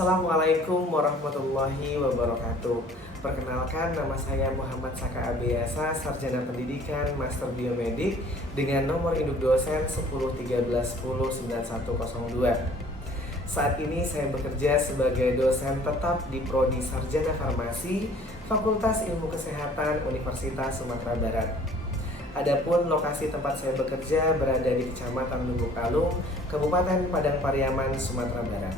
Assalamualaikum warahmatullahi wabarakatuh. Perkenalkan, nama saya Muhammad Saka Abiasa, Sarjana Pendidikan Master Biomedik dengan nomor induk dosen 1013109102. Saat ini saya bekerja sebagai dosen tetap di Prodi Sarjana Farmasi Fakultas Ilmu Kesehatan Universitas Sumatera Barat. Adapun lokasi tempat saya bekerja berada di Kecamatan Lubuk Alung, Kabupaten Padang Pariaman, Sumatera Barat.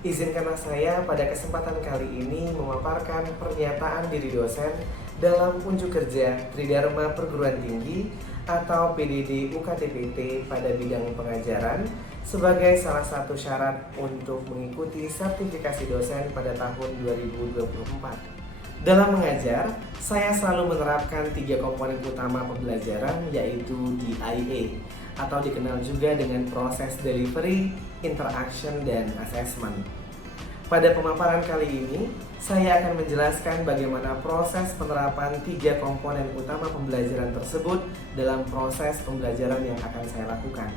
Izinkanlah saya pada kesempatan kali ini memaparkan pernyataan diri dosen dalam unjuk kerja Tridharma Perguruan Tinggi atau PDD UKTPT pada bidang pengajaran sebagai salah satu syarat untuk mengikuti sertifikasi dosen pada tahun 2024. Dalam mengajar, saya selalu menerapkan 3 komponen utama pembelajaran, yaitu DIA atau dikenal juga dengan proses delivery, interaction, dan assessment. Pada pemaparan kali ini, saya akan menjelaskan bagaimana proses penerapan 3 komponen utama pembelajaran tersebut dalam proses pembelajaran yang akan saya lakukan.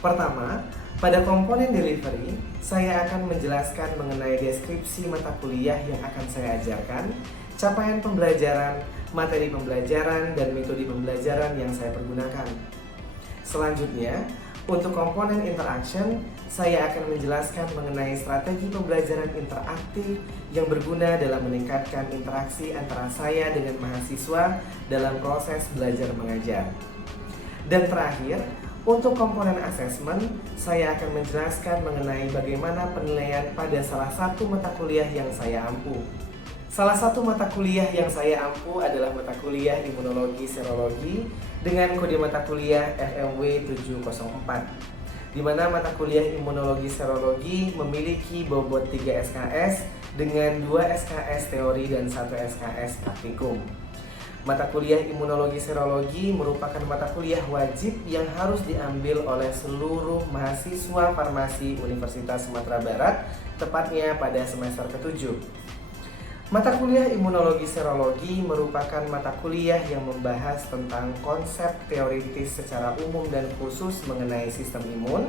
Pertama, pada komponen delivery, saya akan menjelaskan mengenai deskripsi mata kuliah yang akan saya ajarkan, capaian pembelajaran, materi pembelajaran, dan metode pembelajaran yang saya pergunakan. Selanjutnya, untuk komponen interaction, saya akan menjelaskan mengenai strategi pembelajaran interaktif yang berguna dalam meningkatkan interaksi antara saya dengan mahasiswa dalam proses belajar mengajar. Dan terakhir, untuk komponen assessment, saya akan menjelaskan mengenai bagaimana penilaian pada salah satu mata kuliah yang saya ampu. Salah satu mata kuliah yang saya ampu adalah mata kuliah Imunologi Serologi dengan kode mata kuliah FMW 704, di mana mata kuliah Imunologi Serologi memiliki bobot 3 SKS dengan 2 SKS teori dan 1 SKS praktikum. Mata kuliah Imunologi Serologi merupakan mata kuliah wajib yang harus diambil oleh seluruh mahasiswa farmasi Universitas Sumatera Barat, tepatnya pada semester ke-7. Mata kuliah Imunologi Serologi merupakan mata kuliah yang membahas tentang konsep teoritis secara umum dan khusus mengenai sistem imun,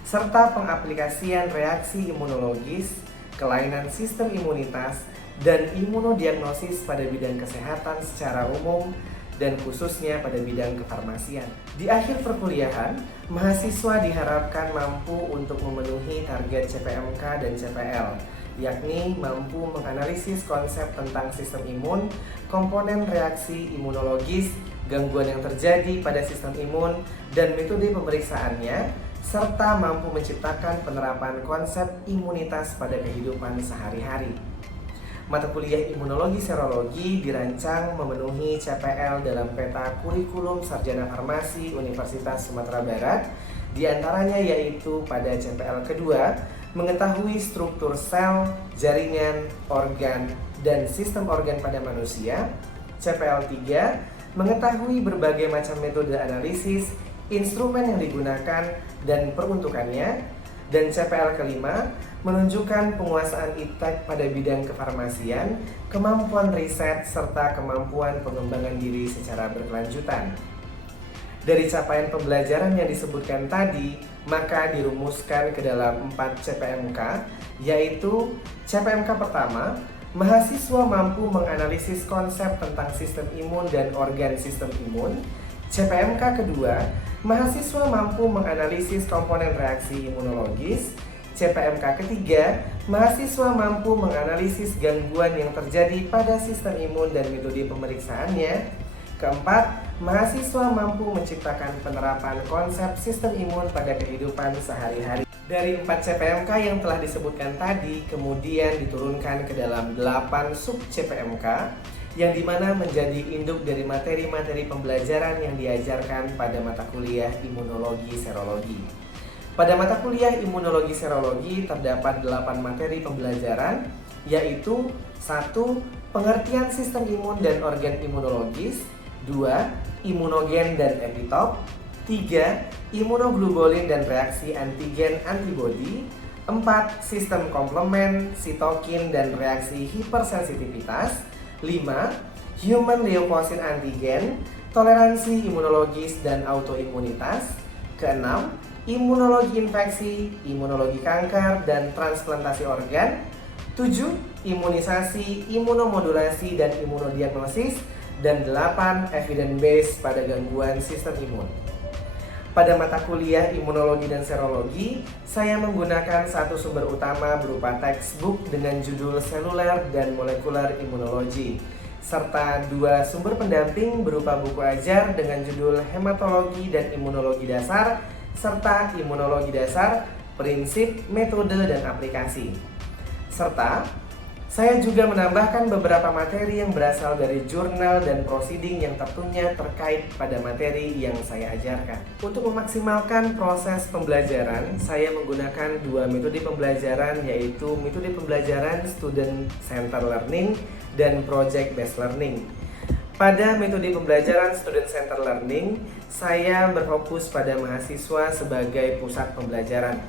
serta pengaplikasian reaksi imunologis, kelainan sistem imunitas, dan imunodiagnosis pada bidang kesehatan secara umum dan khususnya pada bidang kefarmasian. Di akhir perkuliahan, mahasiswa diharapkan mampu untuk memenuhi target CPMK dan CPL, yakni mampu menganalisis konsep tentang sistem imun, komponen reaksi imunologis, gangguan yang terjadi pada sistem imun, dan metode pemeriksaannya, serta mampu menciptakan penerapan konsep imunitas pada kehidupan sehari-hari. Mata kuliah Imunologi Serologi dirancang memenuhi CPL dalam peta kurikulum Sarjana Farmasi Universitas Sumatera Barat, diantaranya yaitu pada CPL kedua, mengetahui struktur sel, jaringan, organ, dan sistem organ pada manusia. CPL 3, mengetahui berbagai macam metode analisis, instrumen yang digunakan, dan peruntukannya. Dan CPL kelima, menunjukkan penguasaan iptek pada bidang kefarmasian, kemampuan riset, serta kemampuan pengembangan diri secara berkelanjutan. Dari capaian pembelajaran yang disebutkan tadi, maka dirumuskan ke dalam 4 CPMK, yaitu CPMK pertama, mahasiswa mampu menganalisis konsep tentang sistem imun dan organ sistem imun. CPMK kedua, mahasiswa mampu menganalisis komponen reaksi imunologis. CPMK ketiga, mahasiswa mampu menganalisis gangguan yang terjadi pada sistem imun dan metode pemeriksaannya. Keempat, mahasiswa mampu menciptakan penerapan konsep sistem imun pada kehidupan sehari-hari. Dari 4 CPMK yang telah disebutkan tadi, kemudian diturunkan ke dalam 8 sub CPMK, yang dimana menjadi induk dari materi-materi pembelajaran yang diajarkan pada mata kuliah Imunologi Serologi. Pada mata kuliah Imunologi Serologi terdapat 8 materi pembelajaran, yaitu 1. Pengertian sistem imun dan organ imunologis. 2. Imunogen dan epitop. 3. Imunoglobulin dan reaksi antigen-antibodi. 4. Sistem komplement, sitokin, dan reaksi hipersensitivitas. 5. Human leukosin antigen, toleransi imunologis dan autoimunitas. Keenam, imunologi infeksi, imunologi kanker, dan transplantasi organ. 7. Imunisasi, imunomodulasi, dan imunodiagnosis. Dan 8. Evidence based pada gangguan sistem imun. Pada mata kuliah imunologi dan serologi, saya menggunakan satu sumber utama berupa textbook dengan judul seluler dan molekular imunologi, serta 2 sumber pendamping berupa buku ajar dengan judul hematologi dan imunologi dasar, serta imunologi dasar, prinsip, metode, dan aplikasi. Serta saya juga menambahkan beberapa materi yang berasal dari jurnal dan proceeding yang tentunya terkait pada materi yang saya ajarkan. Untuk memaksimalkan proses pembelajaran, saya menggunakan 2 metode pembelajaran, yaitu metode pembelajaran Student Center Learning dan Project Based Learning. Pada metode pembelajaran Student Center Learning, saya berfokus pada mahasiswa sebagai pusat pembelajaran.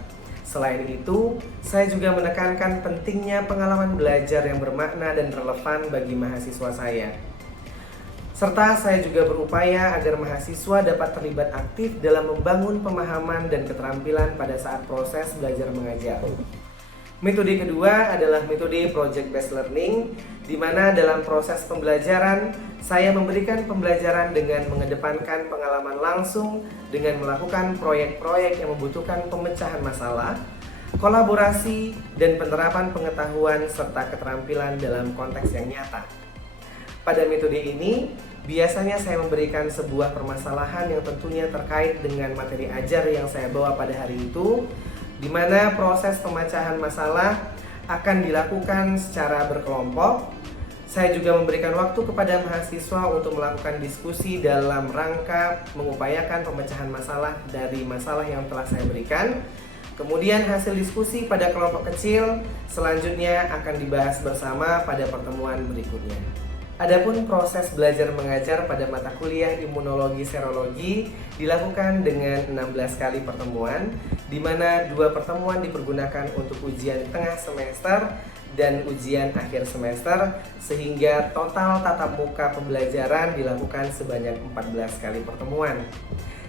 Selain itu, saya juga menekankan pentingnya pengalaman belajar yang bermakna dan relevan bagi mahasiswa saya. Serta saya juga berupaya agar mahasiswa dapat terlibat aktif dalam membangun pemahaman dan keterampilan pada saat proses belajar mengajar. Metode kedua adalah metode Project Based Learning, di mana dalam proses pembelajaran, saya memberikan pembelajaran dengan mengedepankan pengalaman langsung dengan melakukan proyek-proyek yang membutuhkan pemecahan masalah, kolaborasi, dan penerapan pengetahuan serta keterampilan dalam konteks yang nyata. Pada metode ini, biasanya saya memberikan sebuah permasalahan yang tentunya terkait dengan materi ajar yang saya bawa pada hari itu, di mana proses pemecahan masalah akan dilakukan secara berkelompok. Saya juga memberikan waktu kepada mahasiswa untuk melakukan diskusi dalam rangka mengupayakan pemecahan masalah dari masalah yang telah saya berikan. Kemudian hasil diskusi pada kelompok kecil selanjutnya akan dibahas bersama pada pertemuan berikutnya. Adapun proses belajar mengajar pada mata kuliah imunologi serologi dilakukan dengan 16 kali pertemuan, di mana 2 pertemuan dipergunakan untuk ujian tengah semester dan ujian akhir semester, sehingga total tatap muka pembelajaran dilakukan sebanyak 14 kali pertemuan.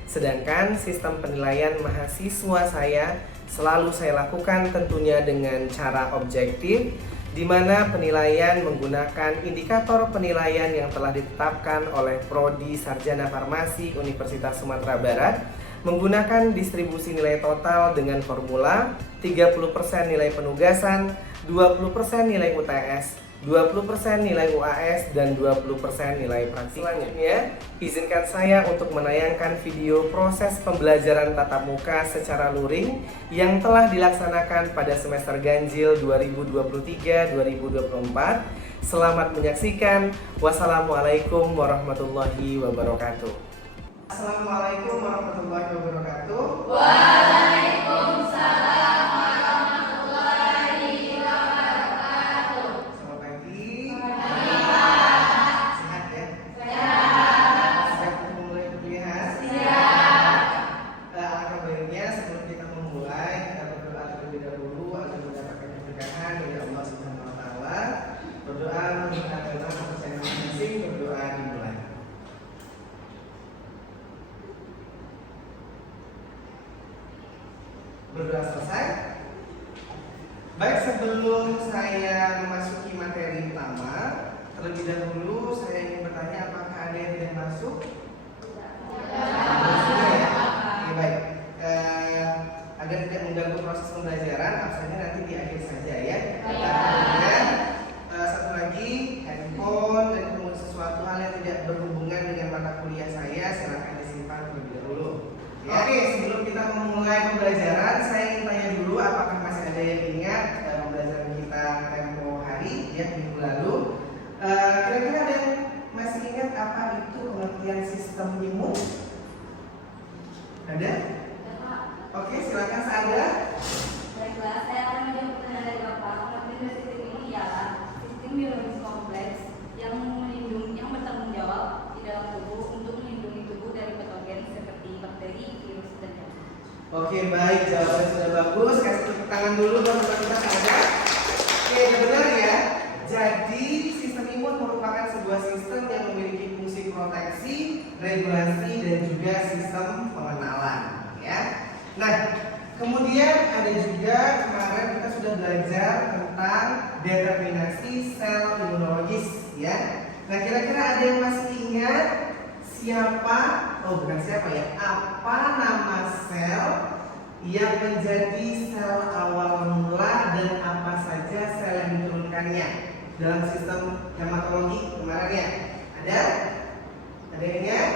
Sedangkan sistem penilaian mahasiswa saya selalu saya lakukan tentunya dengan cara objektif, di mana penilaian menggunakan indikator penilaian yang telah ditetapkan oleh Prodi Sarjana Farmasi Universitas Sumatera Barat, menggunakan distribusi nilai total dengan formula 30% nilai penugasan, 20% nilai UTS, 20% nilai UAS, dan 20% nilai praktik. Selanjutnya, izinkan saya untuk menayangkan video proses pembelajaran tatap muka secara luring yang telah dilaksanakan pada semester ganjil 2023-2024. Selamat menyaksikan. Wassalamualaikum warahmatullahi wabarakatuh. Assalamualaikum warahmatullahi wabarakatuh. Waalaikumsalam. Berdoa selesai. Baik, sebelum saya memasuki materi utama, terlebih dahulu saya ingin bertanya, apakah ada yang tidak masuk? Oke, baik. Agar tidak mengganggu proses pembelajaran, absennya nanti di akhir saja ya. Kemudian satu lagi, handphone dan kemudian sesuatu hal yang tidak berhubungan dengan mata kuliah saya, silakan disimpan terlebih dahulu. Ya. Oke, sebelum kita memulai pembelajaran, saya ingin tanya dulu apakah masih ada yang ingat pembelajaran kita tempo hari ya minggu lalu. Kira-kira ada yang masih ingat apa itu pengertian sistem imun? Ada? Oke, silakan Saada. Baiklah, saya akan menjawab pertanyaan dari Bapak. Pengertian sistem ini ialah sistem biologis kompleks yang bertanggung jawab di dalam tubuh untuk melindungi tubuh dari patogen seperti bakteri, virus, dan jamur. Oke, baik, jawabannya sudah bagus. Kasih tepuk tangan dulu teman-teman kita Saada. Oke, benar ya. Jadi sistem imun merupakan sebuah sistem yang memiliki fungsi proteksi, regulasi, dan juga sistem pengenalan ya. Nah, kemudian ada juga kemarin kita sudah belajar tentang determinasi sel imunologis ya. Nah, kira-kira ada yang masih ingat siapa? Oh, bukan siapa ya. Apa nama sel yang menjadi sel awal mula dan apa saja sel yang diturunkannya dalam sistem hematologi kemarin ya? Ada? Ada yang ingat?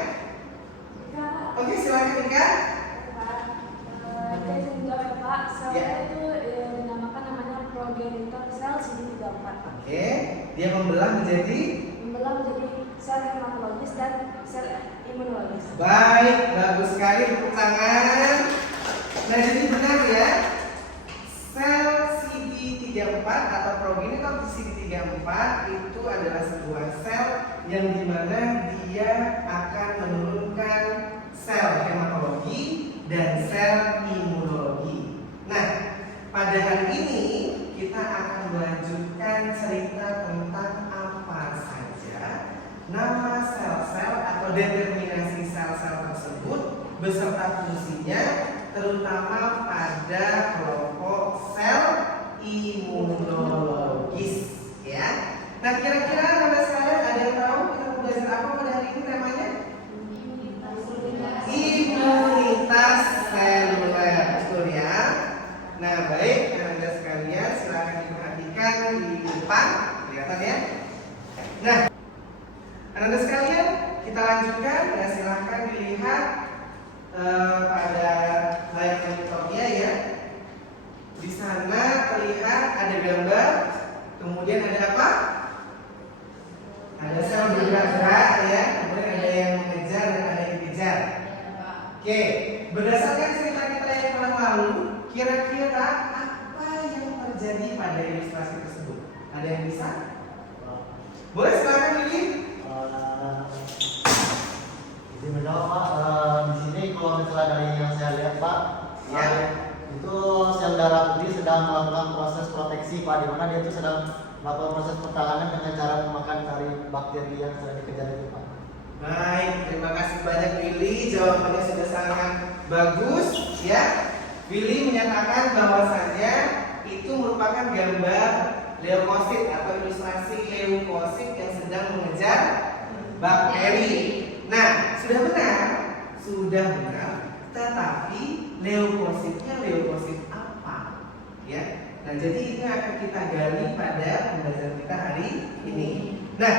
Oke, silakan Ika. Sel itu dinamakan namanya progenitor sel CD34. Oke, dia membelah menjadi sel hematologis dan sel imunologis. baik, bagus sekali, tepuk tangan. Nah, jadi benar ya, sel CD34 atau progenitor CD34 itu adalah sebuah sel yang dimana dia akan menurunkan sel hematologi dan sel imunologi. Nah, pada hari ini kita akan melanjutkan cerita tentang apa saja nama sel-sel atau determinasi sel-sel tersebut beserta fungsinya, terutama pada kelompok sel imunologis ya. Nah, kira-kira pada sekalian ada yang tahu kita belajar apa pada hari ini namanya? Imunitas seluler, betul ya. Nah, baik, Anda sekalian silakan diperhatikan di depan, kelihatan ya. Nah, Anda sekalian kita lanjutkan. Nah, silahkan dilihat pada layar monitornya ya. Di sana terlihat ada gambar, kemudian ada apa? Ada sel bergerak-gerak ya, kemudian ada yang mengejar dan ada yang dikejar. Oke, berdasarkan cerita kita yang pernah lalu, kira-kira apa yang terjadi pada ilustrasi tersebut? Ada yang bisa? Boleh silakan Lili. Izin menjawab Pak. Di sini kalau misalnya dari yang saya lihat Pak, Ya. itu sel darah putih sedang melakukan proses proteksi Pak, di mana dia itu sedang melakukan proses pertahanan dengan cara memakan cari bakteri yang sedang dikejar itu Pak. Baik, terima kasih banyak Willy. Jawabannya sudah sangat bagus ya. Willy menyatakan bahwasannya itu merupakan gambar leukosit atau ilustrasi leukosit yang sedang mengejar bakteri. Nah, sudah benar. Tetapi leukositnya leukosit apa? Ya. Nah, jadi ini akan kita gali pada pembelajaran kita hari ini. Nah,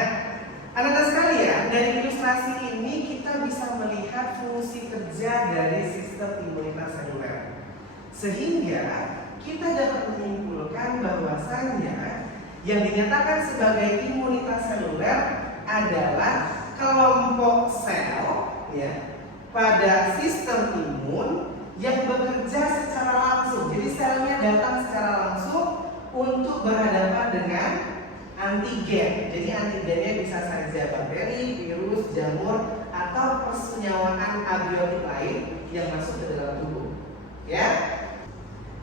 anak-anak sekalian, dari ilustrasi ini kita bisa melihat fungsi kerja dari sistem imunitas seluler. Sehingga kita dapat menyimpulkan bahwasannya yang dinyatakan sebagai imunitas seluler adalah kelompok sel ya pada sistem imun yang bekerja secara langsung. Jadi selnya datang secara langsung untuk berhadapan dengan antigen. Jadi antigennya bisa saja bakteri, virus, jamur, atau persenyawaan abiotik lain yang masuk ke dalam tubuh. Ya.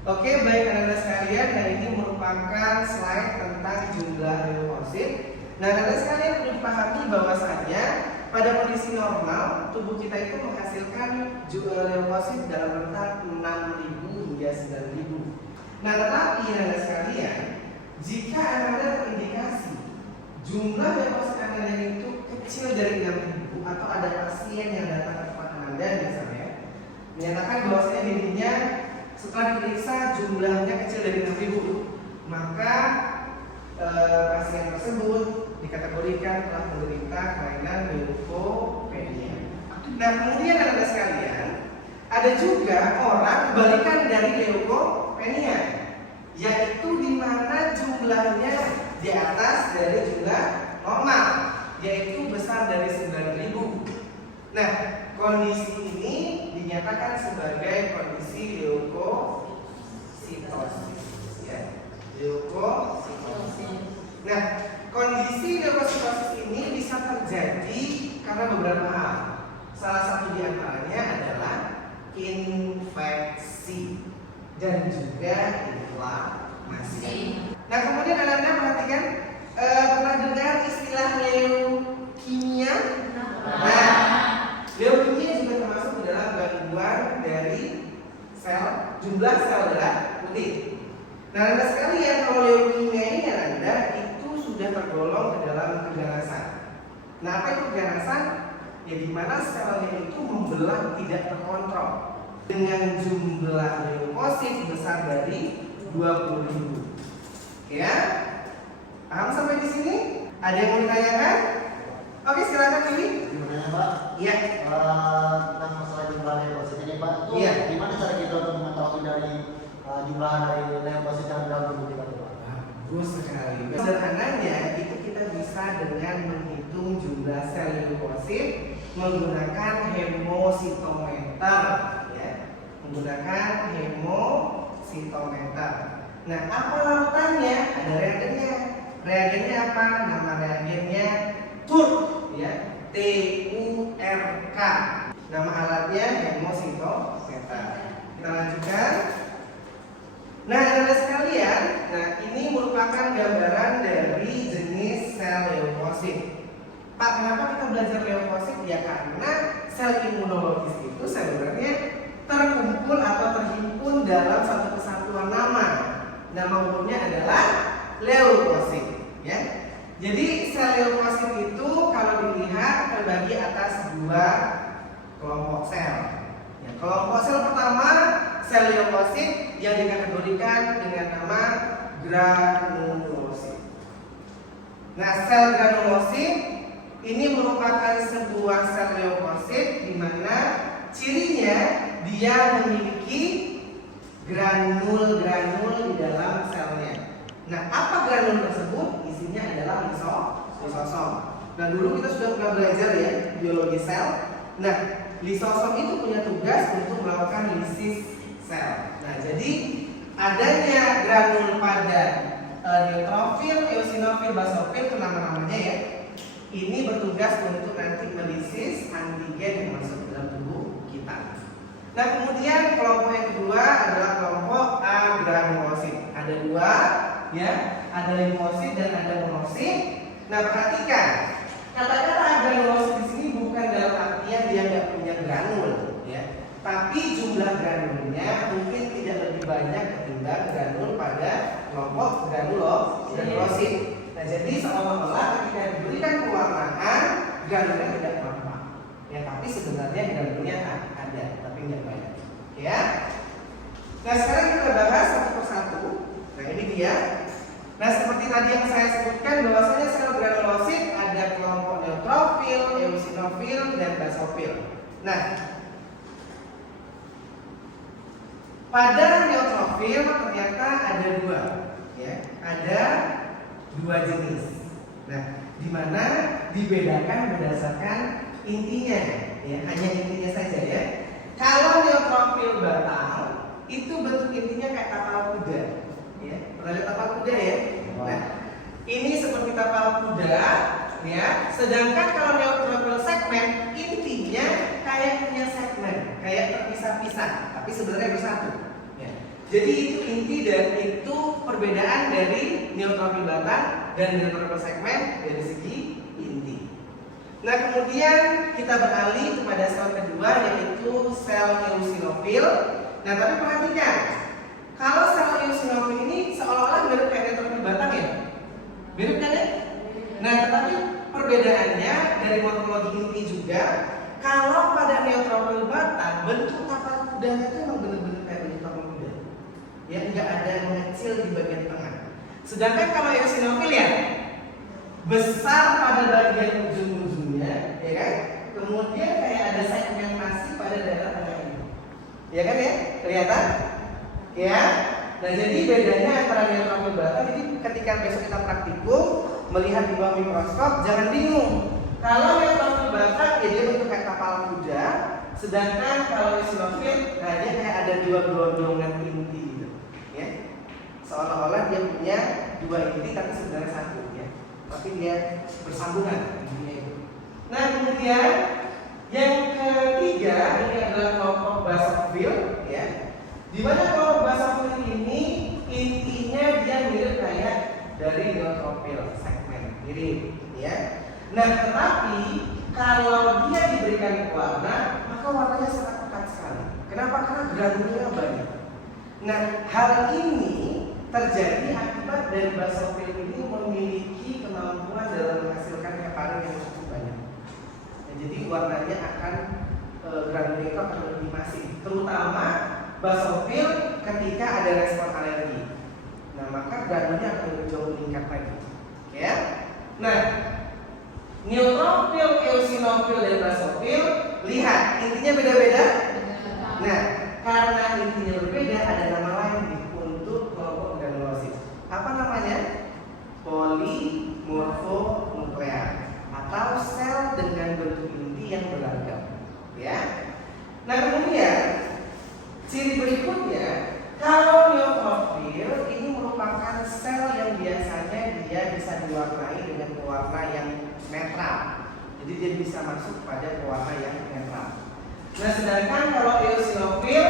Oke, baik anak-anak sekalian, dan ini merupakan slide tentang jumlah leukosit. Nah, anak-anak sekalian perlu dipahami bahwasannya pada kondisi normal tubuh kita itu menghasilkan leukosit dalam rentang 6.000 hingga 9.000. Nah, tetapi anak-anak sekalian, jika Anda terindikasi jumlah leukosit Anda itu kecil dari 6.000 atau ada pasien yang datang ke tempat Anda misalnya menyatakan bahwasanya dirinya setelah diperiksa jumlahnya kecil dari 6.000, maka pasien tersebut dikategorikan telah menderita kelainan leukopenia. Nah, kemudian anak-anak sekalian, ada juga orang kebalikan dari leukopenia, yaitu di mana jumlahnya di atas dari jumlah normal, yaitu besar dari 9.000. Nah, kondisi ini dinyatakan sebagai kondisi leukositosis, ya. Leukositosis. Nah, kondisi leukositosis ini bisa terjadi karena beberapa hal. Salah satu di antaranya adalah infeksi dan juga inflamasi. Nah, kemudian Anda perhatikan, pernah dengar istilah leukemia? Nah, leukemia juga termasuk di dalam gangguan dari jumlah sel darah putih. Nah, Anda sekalian, kalau leukemia ini Anda itu sudah tergolong ke dalam keganasan. Nah, apa itu keganasan? Ya, di mana selnya itu membelah tidak terkontrol dengan jumlah leukosit besar dari 20.000. Ya, paham sampai di sini? Ada yang mau ditanyakan? Oke, silakan Willy. Gimana Pak? Iya. Tentang masalah jumlah leukosit ini Pak, itu Iya. gimana cara kita untuk mengetahui dari jumlah dari leukosit yang dalam tubuh kita Pak? Bagus sekali. Sederhananya itu kita bisa dengan menghitung jumlah sel leukosit menggunakan hemositometer, ya. Menggunakan hemositometer. Nah, apa larutannya? Ada reagennya. Reagennya apa? Nama reagennya TURK, ya. TURK. Nama alatnya hemositometer. Kita lanjutkan. Nah, Anda sekalian, nah ini merupakan gambaran dari jenis sel leukosit. Pak, kenapa kita belajar leukosit? Ya karena sel imunologis itu sebenarnya terkumpul atau terhimpun dalam satu kesatuan nama. Nama umumnya adalah leukosit, ya. Jadi sel leukosit itu kalau dilihat terbagi atas dua kelompok sel. Ya, kelompok sel pertama sel leukosit yang dikategorikan dengan nama granulosit. Nah, sel granulosit ini merupakan sebuah sel leukosit di mana cirinya dia memiliki granul-granul di dalam selnya. Nah, apa granul tersebut? Isinya adalah lisosom. Nah, dulu kita sudah pernah belajar ya biologi sel. Nah, lisosom itu punya tugas untuk melakukan lisis sel. Nah, jadi adanya granul pada neutrofil, eosinofil, basofil itu nama-namanya ya. Ini bertugas untuk nanti melisis antigen yang masuk ke dalam tubuh kita. Nah, kemudian kelompok yang kedua adalah kelompok agranulosit. Ada dua, ya, ada limfosit dan ada monosit. Nah, perhatikan kata-kata agranulosit di sini bukan dalam artian dia nggak punya granul, ya. Tapi jumlah granulnya mungkin tidak lebih banyak ketimbang granul pada kelompok granulosit. Nah, jadi seolah-olah ketika diberikan pewarnaan granulnya tidak nampak, ya, tapi sebenarnya granulnya ada, tapi nggak banyak, ya. Nah, sekarang kita bahas satu persatu. Nah, ini dia. Nah, seperti tadi yang saya sebutkan bahwasanya sel granulosit ada kelompok neutrofil, eosinofil, dan basofil. Nah, pada neutrofil ternyata ada dua, ya, ada dua jenis. Nah, di mana dibedakan berdasarkan intinya, ya, hanya intinya saja ya. Kalau neutrofil batang itu bentuk intinya kayak tapal kuda, ya. Pernah lihat tapal kuda ya? Nah, ini seperti tapal kuda, ya. Sedangkan kalau neutrofil segmen intinya kayak punya segmen, kayak terpisah-pisah, tapi sebenarnya bersatu. Ya. Jadi itu inti dan itu perbedaan dari neutrofil batang dan neutrofil segmen dari segi inti. Nah, kemudian kita beralih kepada sel kedua yaitu sel eosinofil. Nah, tapi perhatikan, kalau sel eosinofil ini seolah-olah mirip kayak neutrofil batang ya, mirip kan ya? Nah, tetapi perbedaannya dari morfologi inti juga. Kalau pada neutrofil batang bentuk tapal kudanya itu memang benar-benar kayak bentuk tapal kuda, ya, nggak ada yang mengecil di bagian tengah. Sedangkan kalau eosinofil ya besar pada bagian ujung-ujungnya, ya kan? Kemudian kayak ada segmentasi pada daerah tengah ini, ya kan ya? Kelihatan? Ya. Nah, jadi bedanya antara neutrofil batang. Jadi ketika besok kita praktikum melihat di bawah mikroskop, jangan bingung. Kalau neutrofil batang ya dia bentuk kayak tapal kuda, sedangkan kalau eosinofil, nah dia kayak ada dua gelondongan inti gitu, ya. Seolah-olah dia punya dua inti tapi sebenarnya satu, ya. Tapi dia bersambungan intinya itu. Nah, kemudian yang ketiga ini adalah kelompok basofil, ya. Di mana kelompok basofil ini intinya dia mirip kayak dari neutrofil segmen, mirip, ya. Nah, tetapi kalau dia diberikan warna, maka warnanya sangat pekat sekali. sekali. Kenapa? Karena granulnya banyak. Nah, hal ini terjadi akibat dari basofil ini memiliki kemampuan dalam menghasilkan heparin yang cukup banyak. Nah, jadi warnanya akan granulnya itu akan lebih masif, terutama basofil ketika ada respon alergi. Nah, maka granulnya akan lebih jauh meningkat lagi. Ya. Nah, neutrofil, eosinofil, dan basofil, lihat intinya beda-beda. Nah, karena intinya berbeda, ada nama lain nih untuk kelompok granulosit. Apa namanya? Polimorfonuklear atau sel dengan bentuk inti yang beragam. Ya. Nah, kemudian ciri berikutnya, kalau neutrofil ini merupakan sel yang biasanya dia bisa diwarnai dengan pewarna yang netral. Jadi dia bisa masuk pada pewarna yang netral. Nah, sedangkan kalau eosinofil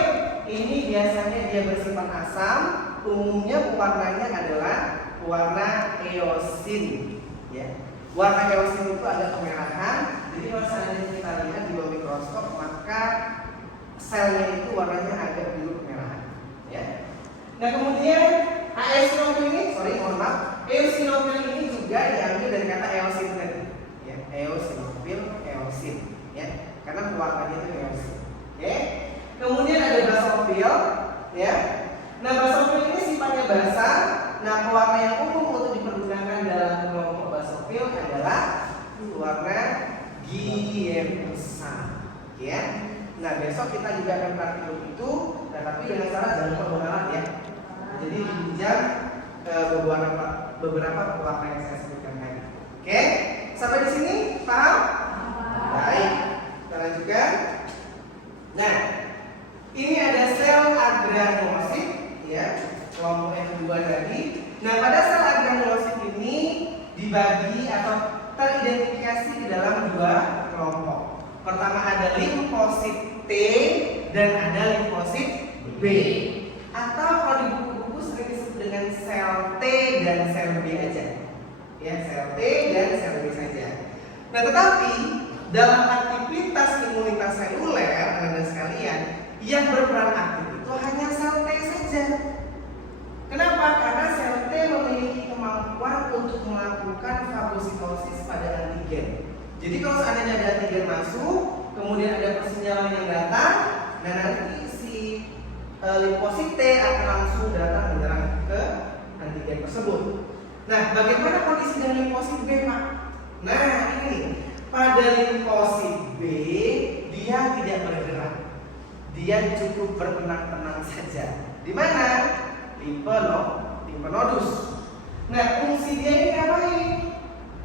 ini biasanya dia bersifat asam, umumnya pewarnanya adalah warna eosin. Ya. Warna eosin itu ada kemerahan. Jadi kalau seandainya kita lihat di bawah mikroskop, maka selnya itu warnanya agak biru kemerahan. Ya. Nah, kemudian eosinofil ini, eosinofil ini juga diambil dari kata eosin tadi. Ya, eosinofil, eosin. Ya. Karena pewarnanya itu eosin. Oke. Kemudian ada basofil, ya. Nah, basofil ini sifatnya basah. Nah, pewarna yang umum untuk dipergunakan dalam kelompok basofil adalah warna giemsa. Ya. Nah, besok kita juga akan praktikum itu, nah, tapi dengan syarat jangan lupa bawa alat ya. Jadi dipinjam beberapa pewarna yang saya sebutkan tadi. Oke, sampai di sini paham? Baik, kita lanjutkan. Nah, ini ada sel agranulosit, ya, kelompok yang kedua tadi. Nah, pada sel agranulosit ini dibagi atau teridentifikasi di dalam dua kelompok. Pertama ada limfosit T dan ada limfosit B. Atau kalau di buku-buku sering disebut dengan sel T dan sel B aja. Ya, sel T dan sel B saja. Nah, tetapi dalam aktivitas imunitas seluler, teman-teman sekalian, yang berperan aktif itu hanya sel T saja. Kenapa? Karena sel T memiliki kemampuan untuk melakukan fagositosis pada antigen. Jadi kalau seandainya ada antigen masuk, kemudian ada persinyalan yang datang, dan nanti si limfosit T akan langsung datang menyerang ke antigen tersebut. Nah, bagaimana kondisi dengan limfosit B, Pak? Nah, ini pada limfosit B dia tidak bergerak, dia cukup bertenang-tenang saja. Di mana? Limfonodus. Nah, fungsi dia ini ngapain?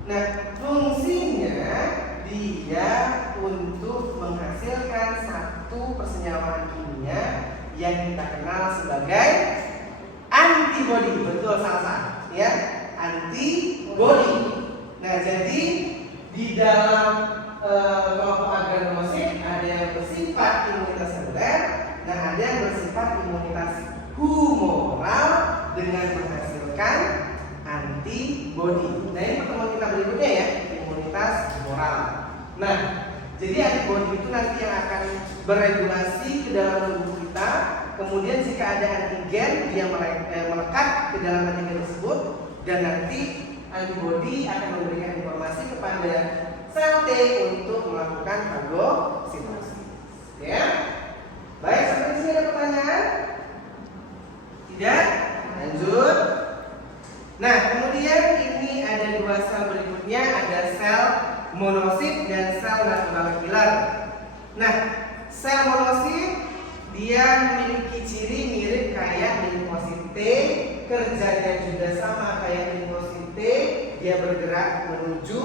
Nah, fungsinya dia untuk menghasilkan satu persenjataan kimia yang kita kenal sebagai antibodi. Betul, salah ya, antibodi. Nah, jadi di dalam kelompok agranulosit ada yang bersifat imunitas seluler, dan ada yang bersifat imunitas humoral dengan menghasilkan antibodi. Nah, ini pertemuan kita berikutnya ya, imunitas humoral. Nah, jadi antibodi itu nanti yang akan beregulasi ke dalam tubuh kita. Kemudian jika ada antigen, dia melekat ke dalam antigen tersebut, dan nanti antibodi akan memberikan informasi kepada sel T untuk melakukan fagositosis. Ya, baik, sampai di sini ada pertanyaan? Tidak? Lanjut. Nah, kemudian ini ada dua sel berikutnya, ada sel monosit dan sel natural killer. Nah, sel monosit dia memiliki ciri mirip kayak limfosit T, kerjanya juga sama kayak limfosit T, dia bergerak menuju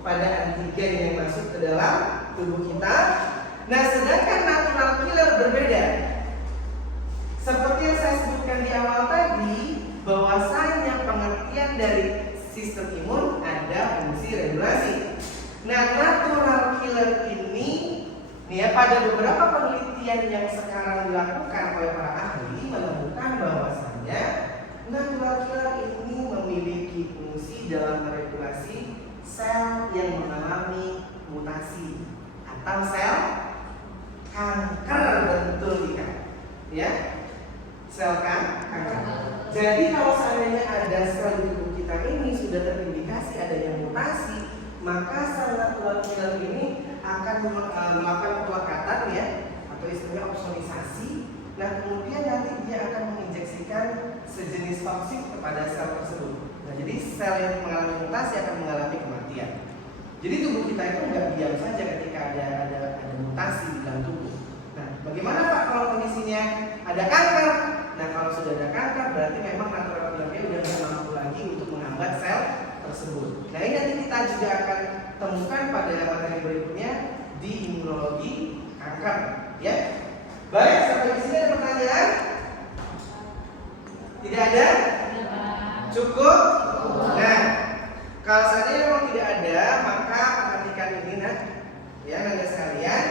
pada antigen yang masuk ke dalam tubuh kita. Nah, sedangkan natural killer berbeda. Seperti yang saya sebutkan di awal tadi, bahwasanya pengertian dari sistem imun ada fungsi regulasi. Nah, natural killer ini nih ya, pada beberapa penelitian yang sekarang dilakukan oleh para ahli menemukan bahwasanya natural killer ini memiliki fungsi dalam meregulasi sel yang mengalami mutasi atau sel kanker, betul tidak? Ya, sel kanker. Jadi kalau seandainya ada sel di tubuh kita ini sudah terindikasi adanya mutasi, maka sel natural killer ini akan melakukan pelekatan ya, atau istilahnya opsonisasi. Nah kemudian nanti dia akan menginjeksikan sejenis toksik kepada sel tersebut. Nah jadi sel yang mengalami mutasi akan mengalami kematian. Jadi tubuh kita itu nggak diam saja ketika ada mutasi di dalam tubuh. Nah bagaimana Pak kalau kondisinya ada kanker? Nah kalau sudah ada kanker berarti memang natural killernya udah nggak mampu lagi untuk menghambat sel tersebut. Nah ini nanti kita juga akan temukan pada materi berikutnya di imunologi kanker, ya. Baik, sampai di sini ada pertanyaan? Tidak ada? Cukup? Nah, kalau seandainya memang tidak ada, maka perhatikan ini, nah, ya, Anda sekalian.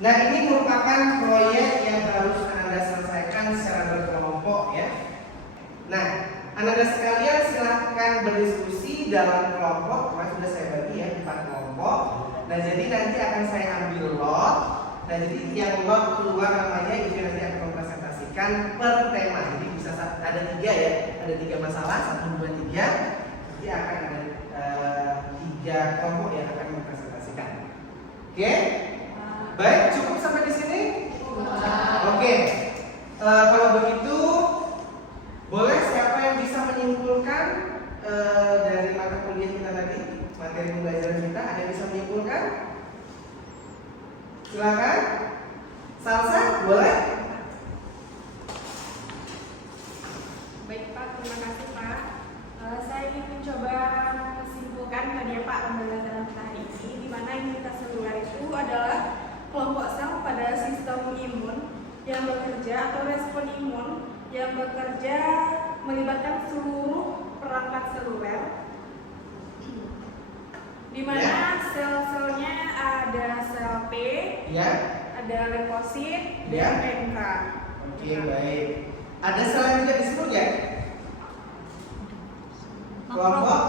Nah, ini merupakan proyek yang harus Anda selesaikan secara berkelompok, ya. Nah, Anda sekalian silahkan berdiskusi dalam kelompok. Kemarin sudah saya bagi ya 4 kelompok. Nah, jadi nanti akan saya ambil lot. Nah, jadi yang lot keluar namanya itu nanti akan mempresentasikan per tema. Jadi bisa ada 3 ya, ada 3 masalah, 1, 2, 3. Nanti akan ada 3 kelompok yang akan mempresentasikan. Oke? Baik, cukup sampai di sini? Oke. Kalau begitu, boleh siapa yang bisa menyimpulkan dari mata kuliah kita tadi, materi pembelajaran kita, ada yang bisa menyimpulkan? Silakan. Salsa, boleh? Baik Pak, terima kasih Pak. Saya ingin mencoba menyimpulkan tadi ya Pak pembelajaran kita hari ini, di mana imunitas seluler itu adalah kelompok sel pada sistem imun yang bekerja atau respon imun yang bekerja melibatkan seluruh perangkat seluler, di mana sel-selnya ada sel P, Ya. ada limfosit, Ya. dan NK. Oke, baik. Ada sel yang juga disebut ya? Kelompok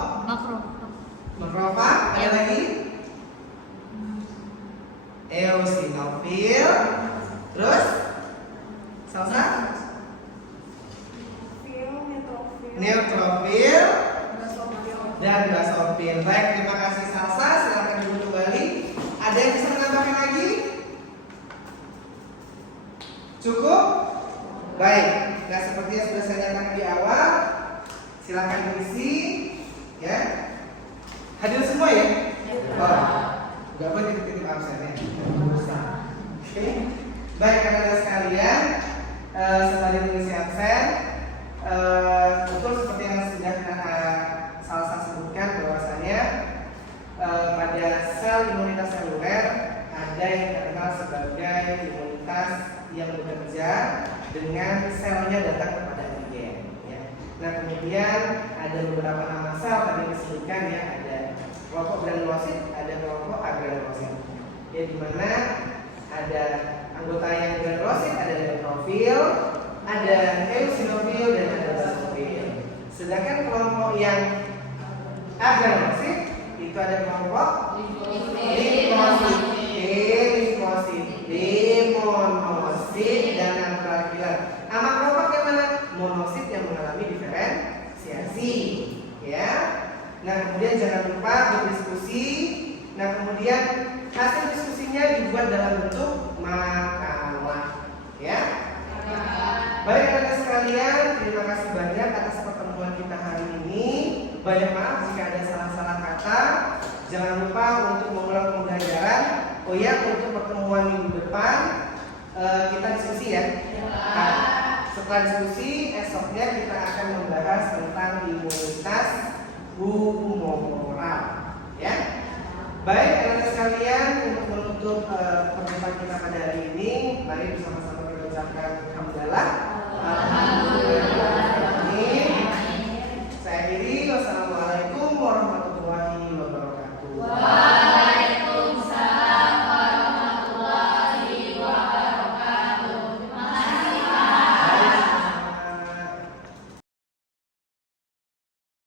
makrofag, ada lagi? Eosinofil. Terus? Salsa? Neutrofil dan basofil. Baik, terima kasih Salsa. Silakan dulu kembali. Ada yang bisa menambahkan lagi? Cukup? Baik. Nah, seperti yang sudah saya nyatakan di awal, silakan diisi, ya. Hadir semua ya? Oh, nggak boleh titip absennya. Oke. Baik, rekan-rekan sekalian, sembari mengisi absen. Betul seperti yang sudah Salsa sebutkan bahwasanya pada sel imunitas seluler ada yang dikenal sebagai imunitas yang bekerja dengan selnya datang kepada antigen. Ya. Nah kemudian ada beberapa nama sel tadi disebutkan ya, ada kelompok granulosit, ada kelompok agranulosit. Ya di mana ada anggota yang granulosit, ada neutrofil, ada eosinofil dan ada basofil. Sedangkan kelompok yang agranulosit itu ada kelompok limfosit, monosit dan natural killer. Nama kelompok yang mana? Monosit yang mengalami diferensiasi, ya. Nah kemudian jangan lupa berdiskusi. Nah kemudian hasil diskusinya dibuat dalam bentuk makalah, ya. Baik rekan sekalian, terima kasih banyak atas pertemuan kita hari ini. Banyak maaf jika ada salah-salah kata. Jangan lupa untuk mengulang pembelajaran. Oh ya, untuk pertemuan minggu depan kita diskusi ya. Nah, setelah diskusi, esoknya kita akan membahas tentang imunitas humoral, ya. Baik rekan sekalian, untuk menutup pertemuan kita pada hari ini, mari bersama-sama kita ucapkan alhamdulillah.